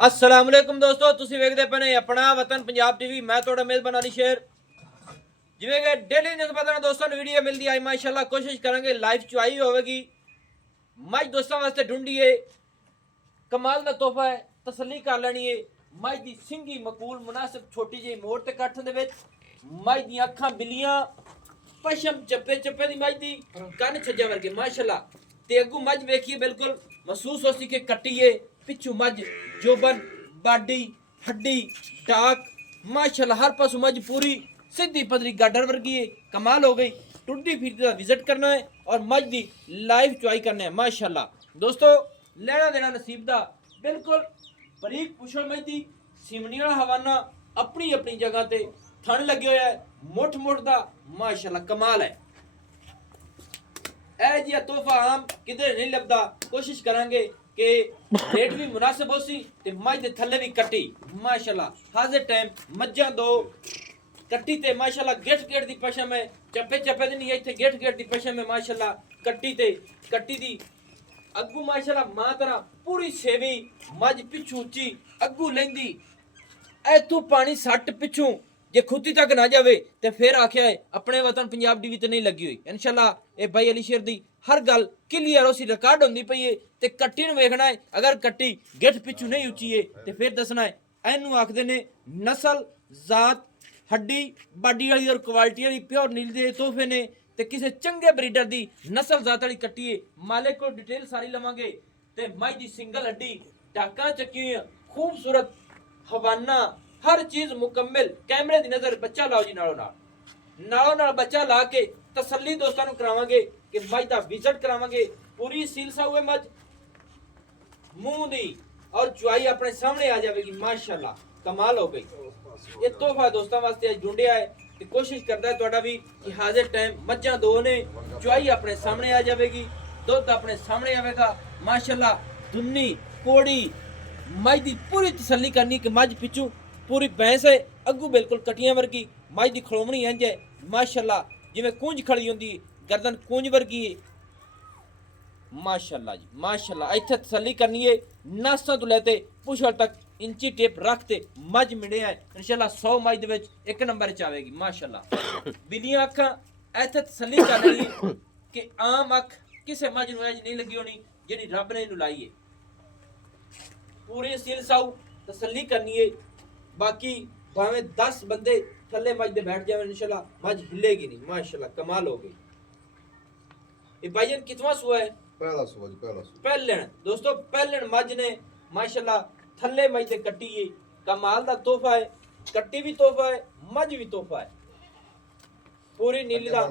अस्सलाम वालेकुम दोस्तों, तुसी वेखदे पने अपना वतन पंजाब टीवी। मैं थोड़ा मेज़बान अली शेर। जिवें कि डेली निस्बत दोस्तों वीडियो मिलती है, माशाल्लाह कोशिश करेंगे लाइव चुआई होगी। मज दोस्तों वास्ते ढूंढिए, कमाल का तोहफा है, तसली कर लेनी है। मज की सिंगी मकूल मुनासिब छोटी जी मोड़ ते कट्ठ दे विच, मज दी अखां बिलियां, पशम चप्पे चप्पे दी, मज दी कन छज्जा वर्गे माशाल्लाह। ते अगू मज वेखिए बिल्कुल महसूस हो सी कि कट्टी है। पिछू मज जोबन बाडी हड्डी डाक माशाल्लाह हर पासों मज पूरी सीधी पदरी गाडर वर्गी है। कमाल हो गई। टुड्डी फिरती का विजिट करना है और मज दी लाइव चुआई करना है माशाल्लाह। दोस्तों लेना देना नसीब दा बिल्कुल बरीक पुछो मज दी सिमनी वाला हवाना अपनी अपनी जगह ते थन लगे हुआ है। मुठ मुठ दा माशाल्लाह कमाल है। ए जी तोहफा आम किधर नहीं लभदा। कोशिश करांगे कि रेट भी मुनासिब हो सी ते मज दे थल्ले भी कट्टी माशाल्लाह। हाजिर टाइम मज्जां दो कट्टी ते माशाल्लाह गेट गेट दी पशम है। चप्पे चप्पे दी नहीं है, इत्थे गेट गेट दी पशम है माशाल्लाह। कट्टी ते कट्टी दी अग्गू माशाल्लाह मां तरह पूरी सेवी मज पिछू उच्ची अग्गू लेंदी। ए तू पानी सट पिछू जे खुदी तक ना जावे ते फिर आख्या है अपने वतन पंजाब टीवी ते नहीं लगी हुई। इंशाल्लाह ए भाई अली शेर दी हर गल क्लियर उसी रिकॉर्ड होंदी पई है ते कट्टी नु वेखना है। अगर कट्टी गिठ पिछू नहीं उची है ते फिर दसना है। एनू आखदे ने नस्ल जात हड्डी बाडी वाली और क्वालिटी वाली प्योर नील दे तोहफे ने ते किसी चंगे ब्रीडर दी नस्ल जात वाली कट्टी है। मालिक को डिटेल सारी लवांगे ते मज दी सिंगल हड्डी टाका चक्की खूबसूरत हवाना हर चीज मुकम्मल। कैमरे दी नजर बच्चा लाओ जी नालों नाल बच्चा ला के तसल्ली दोस्तों करावांगे कि मज दा विजिट करावांगे। पूरी सीलसा हुए मज मुंह दी और चुआई अपने सामने आ जाएगी माशाल्लाह। कमाल हो गई। ये तोहफा दोस्तों वास्ते आज ढूंढिया है कि कोशिश करता है थोड़ा भी कि हाजिर टाइम मज्जां दो ने चुआई अपने सामने आ जाएगी, दुध अपने सामने आवेगा माशाल्लाह। दुन्नी कोड़ी मज दी पूरी तसल्ली करनी कि मज पिछू पूरी भैंस है, अगू बिल्कुल कटियां वर्गी मज दी खड़ोमणी इंज है माशाल्लाह। जिवें कूंज खड़ी होंदी गर्दन कूंज वर्गी है माशाल्लाह जी माशाल्लाह। इत्थे तसल्ली करनी है नासां तो लेते पुछल तक इंची टेप रखते मज मिले है इंशाल्लाह। 100 मज दे विच एक नंबर च आवेगी माशाल्लाह। बिलियां अखां इत्थे तसल्ली करनी है कि आम अख किसे मज नूं नहीं लगी होनी जिहड़ी रब ने इनू लाई है। पूरी सिल साऊ तसल्ली करनी है। बाकी भावें 10 बंदे थल्ले मज दे बैठ जावे इंशाल्लाह मज हिलेगी नहीं माशाल्लाह। कमाल हो गई। ये भाईजान कितवा सुआ है? पहला सुबह जी पहला सुबह। पहलन दोस्तों पहलन मज ने माशाल्लाह थल्ले मज दे कट्टी है। कमाल दा तोहफा है। कट्टी भी तोहफा है, मज भी तोहफा है। पूरी नीली दा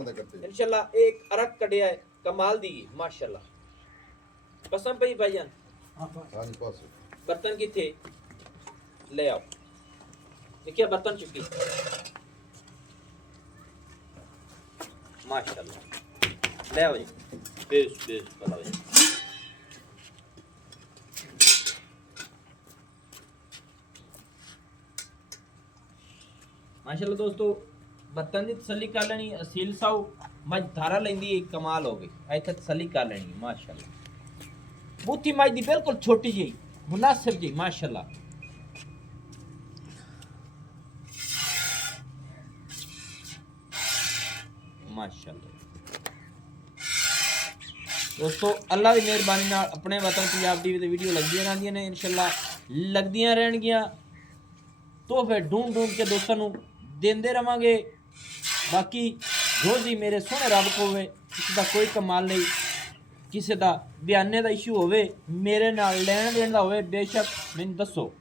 इंशाल्लाह एक अरक कढ़िया है कमाल दी माशाल्लाह। पसंद पई भाईजान? हां जी पास। बर्तन किथे ले आओ। देखिए बर्तन चुकी माशाल्लाह। ले आओ जी बेस बेस बनाओ जी। माशाल्लाह दोस्तों बर्तन की तसल्ली कर लेनी। असील साऊ मज धारा लेंदी है कमाल हो गई। इत्थे तसल्ली कर लेनी माशाल्लाह। बूथी मज दी बिल्कुल छोटी जी मुनासिब जी माशाल्लाह। माशाल्लाह दोस्तों अल्लाह की मेहरबानी नाल अपने वतन पंजाब टीवी ते वीडियो लगदियां रहंदियां ने इंशाल्लाह लगदियां रहणगियां। तोहफे ढूंढ ढूंढ के दोस्तों नूं देंदे रवांगे। बाकी जो जी मेरे सोहने रब को होवे किसी दा कोई कमाल नहीं, किसी दा बयाने दा इशू होवे मेरे नाल लैण देण दा होवे बेशक मैनूं दसो।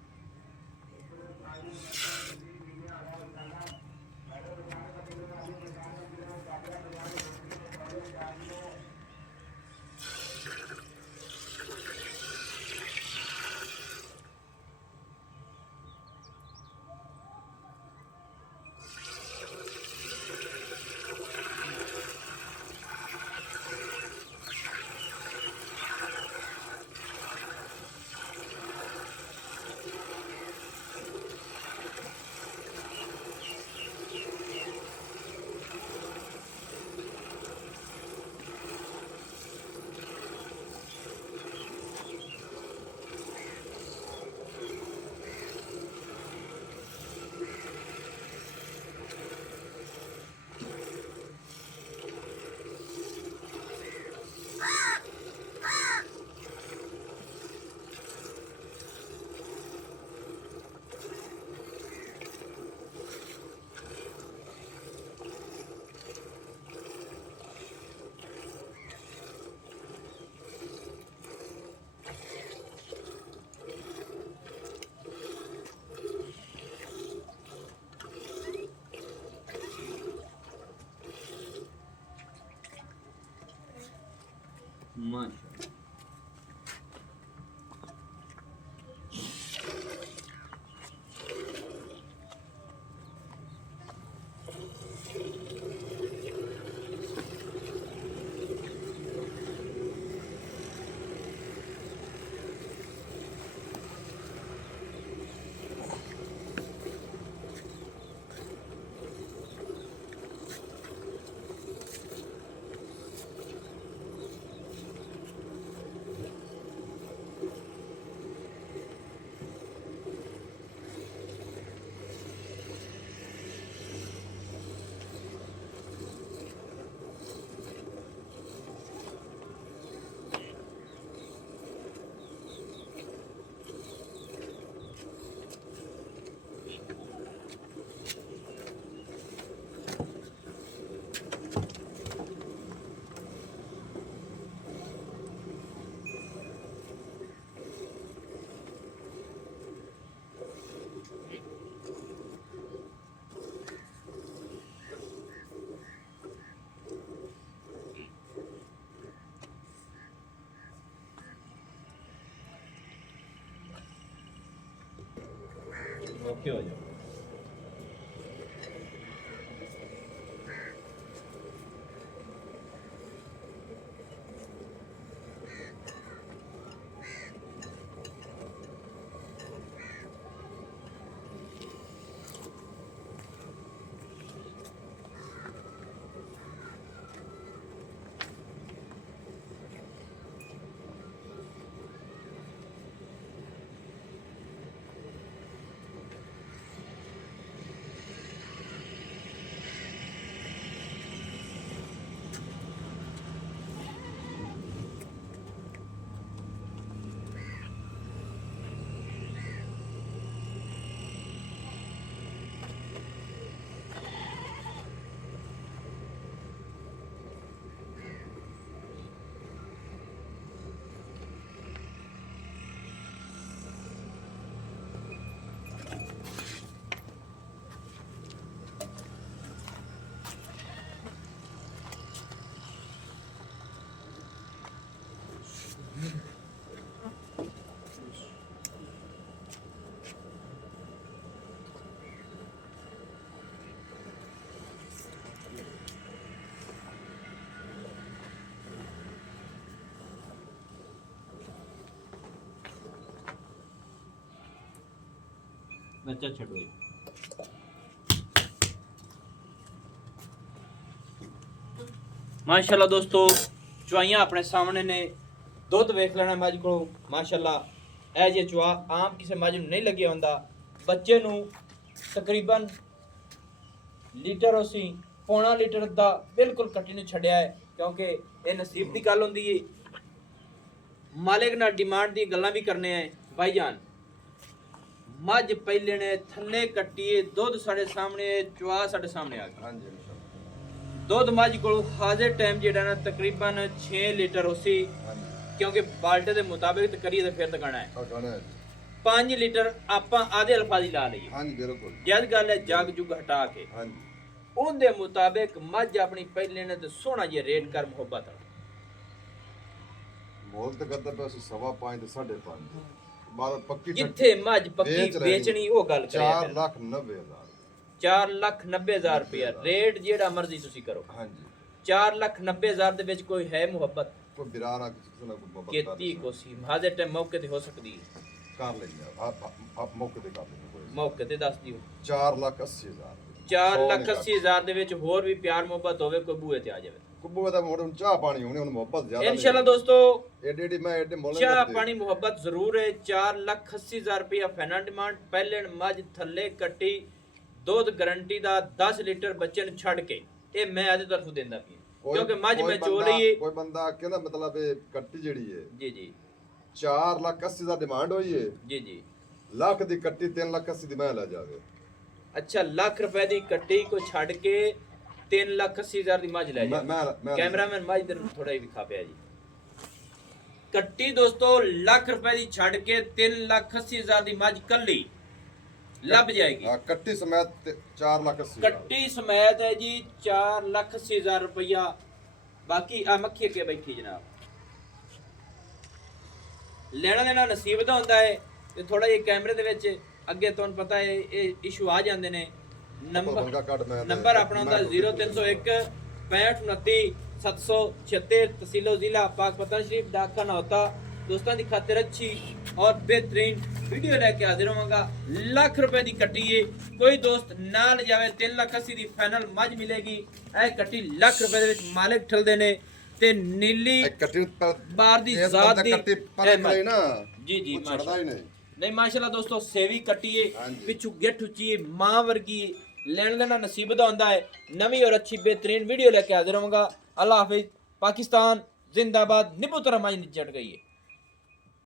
ओके हो जाओ। बच्चा छड़ो जी। माशाल्लाह दोस्तों चुआइयां अपने सामने ने, दुध वेख लेना मज को माशाल्लाह ए जे चुआ आम किसी मज नहीं लगे होंदा। बच्चे नू तकरीबन लीटर उसी पौना लीटर दा बिल्कुल कट्टी ने छड़िया है, क्योंकि ये नसीब की गल होंदी है। मालिक ना डिमांड दी गल्लां भी करने हैं भाईजान। मज पहले ने थले कट्टी, दुध साढ़े सामने, चुआ साढ़े सामने आ गया। हाँ जी इंशाल्लाह। दुध मज को हाजिर टाइम जेड़ा ना तकरीबन 6 लीटर उसी, हाँ जी। क्योंकि बाल्टे के मुताबिक तो करिए तो फिर तो कहना है हाँ गाना है। 5 लीटर आप आधे अल्फाजी ला लीए। हाँ जी बिल्कुल। जद गल है जग जुग हटा के हाँ जी। उनके मुताबिक मज अपनी पहले ने तो सोना जी रेट कर मुहब्बत वाला। मोल तो करता पे 5.5 ਤੇ 5.5 ਬਾਹਰ ਪੱਕੀ जिथे मज पक्की बेचनी वो गल 4,90,000। 4,90,000 रुपया रेट जेड़ा मर्जी तुसी करो। हाँ जी। 4,90,000 दे विच कोई है मुहब्बत कोई बिराना किसी ना कोई मोहब्बत केती कोसी हाजिर टाइम मौके ते हो सकदी है। कर लेंगे आप मौके ते कर लेंगे कोई मौके ते दस दियो। 4,80,000। 4,80,000 दे विच होर भी प्यार मुहब्बत होवे कोई बूहे ते आ जावे। ਕੁੱਬੂ ਦਾ ਮੋੜ ਚਾਹ ਪਾਣੀ ਹੋਣੀ ਹੁਣ ਮੁਹੱਬਤ ਜ਼ਿਆਦਾ इंशाल्लाह दोस्तों ਐਡੇ ਮੈਂ ਐਡੇ ਮੁੱਲ चाह पानी मुहब्बत जरूर है। 4,80,000 रुपया फाइनल डिमांड। पहले मज थले कट्टी दुध गारंटी दा 10 लीटर बच्चे ਨੂੰ ਛੱਡ ਕੇ ਇਹ ਮੈਂ ਆਦੇ ਤਰਫ ਦਿੰਦਾ ਪਈ, ਕਿਉਂਕਿ ਮੱਝ ਮੈਂ ਚੋ ਲਈ ਹੈ। ਕੋਈ ਬੰਦਾ ਕਹਿੰਦਾ ਮਤਲਬ ਇਹ ਕੱਟੀ ਜਿਹੜੀ ਹੈ ਜੀ ਜੀ 4,80,000 ਡਿਮਾਂਡ ਹੋਈ ਹੈ ਜੀ ਜੀ ਲੱਖ ਦੀ ਕੱਟੀ 3,80,000 ਦੀ ਮੈਂ ਲੈ ਜਾਵੇ। ਅੱਛਾ ਲੱਖ ਰੁਪਏ ਦੀ ਕੱਟੀ ਕੋ ਛੱਡ ਕੇ 3,80,000 ਦੀ ਮੱਝ ਲੈ ਜਾ। ਮੈਂ ਕੈਮਰਾਮੈਨ ਮੱਝ ਦੇ ਥੋੜਾ ਹੀ ਵਿਖਾ ਪਿਆ ਜੀ। ਕੱਟੀ ਦੋਸਤੋ ਲੱਖ ਰੁਪਏ ਦੀ ਛੱਡ ਕੇ 3,80,000 ਦੀ ਮੱਝ ਕੱਲੀ ਲੱਭ ਜਾਏਗੀ। ਹਾਂ ਕੱਟੀ ਸਮੇਤ 4,80,000। ਕੱਟੀ ਸਮੇਤ ਹੈ ਜੀ 4,80,000 ਰੁਪਇਆ। ਬਾਕੀ ਆ ਮੱਖੀ ਅੱਗੇ ਬੈਠੀ ਜਨਾਬ, ਲੈਣਾ ਦੇਣਾ ਨਸੀਬ ਦਾ ਹੁੰਦਾ ਹੈ। ਤੇ ਥੋੜਾ ਜਿਹਾ ਕੈਮਰੇ ਦੇ ਵਿੱਚ ਅੱਗੇ ਤੁਹਾਨੂੰ ਪਤਾ ਹੈ ਇਹ ਇਸ਼ੂ ਆ ਜਾਂਦੇ ਨੇ। ਨੰਬਰ ਆਪਣਾ ਹੁੰਦਾ 0301 6529 776 तहसीलो जिला पाकपतन शरीफ डाकखाना होता। दोस्तों की खातिर अच्छी और बेहतरीन वीडियो लेके हाजिर होवांगा। लाख रुपए की कट्टी है, कोई दोस्त ना ले जावे। 3,80,000 की फाइनल मझ मिलेगी। ए कट्टी लाख रुपए दे विच मालिक ठलदे ने ते नीली कट्टी बार दी जात दी कट्टी पर ना जी जी छड़दा ही नहीं माशाल्लाह दोस्तों सेवी कट्टी है, पिछू गेट उची है, मां वर्गी लेन देना नसीब दा हुंदा है। नवी और अच्छी बेहतरीन वीडियो लेके हाजिर होवांगा। अल्लाह हाफिज। पाकिस्तान जिंदाबाद। निबू तरह मज निचट गई है।